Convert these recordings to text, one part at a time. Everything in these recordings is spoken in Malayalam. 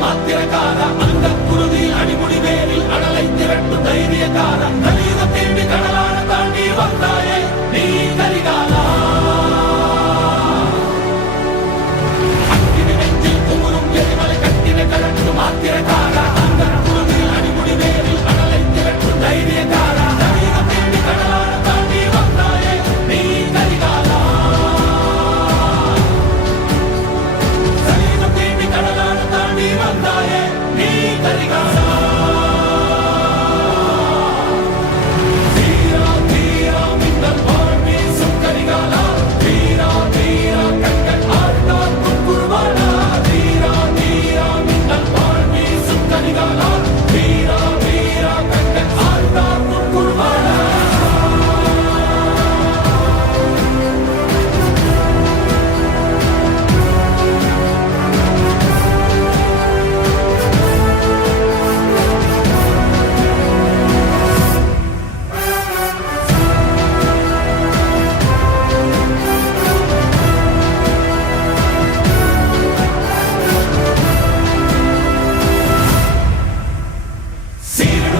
matti e cara a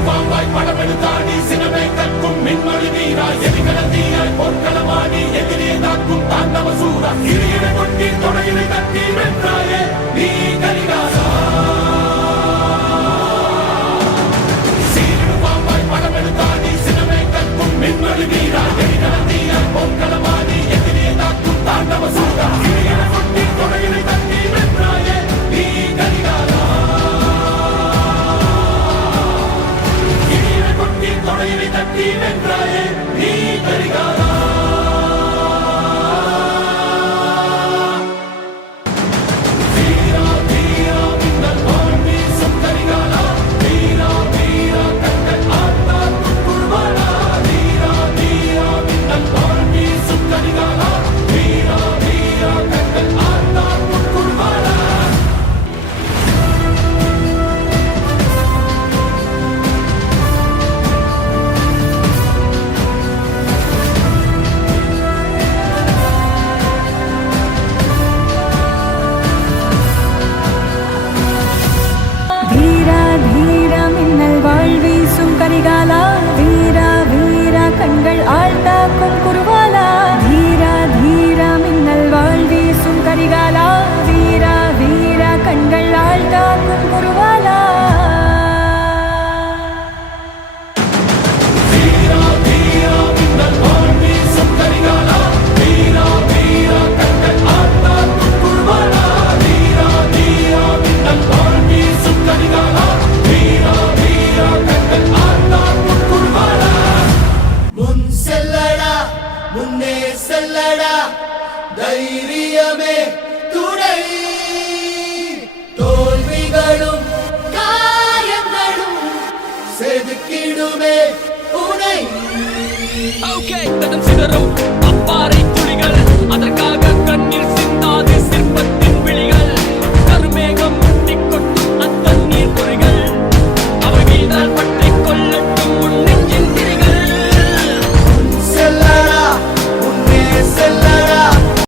பாம்பாய் படம் எடுத்தாடி சினமே கற்கும் மின்மொழி வீரா எதிர்கள தீயாய் பொற்களமாடி எதிரே தாக்கும் தாண்டவசூரா இருகிற கொட்டி தொடையில கட்டி Captive and Bright. con corazón. ധൈര്യമേ തുടങ്ങി തോൽവികളും കാര്യങ്ങളും സെതുക്കിടുമേ ഉണങ്ങി സിതറും അപ്പാറി തുണികൾ അതക്കാകും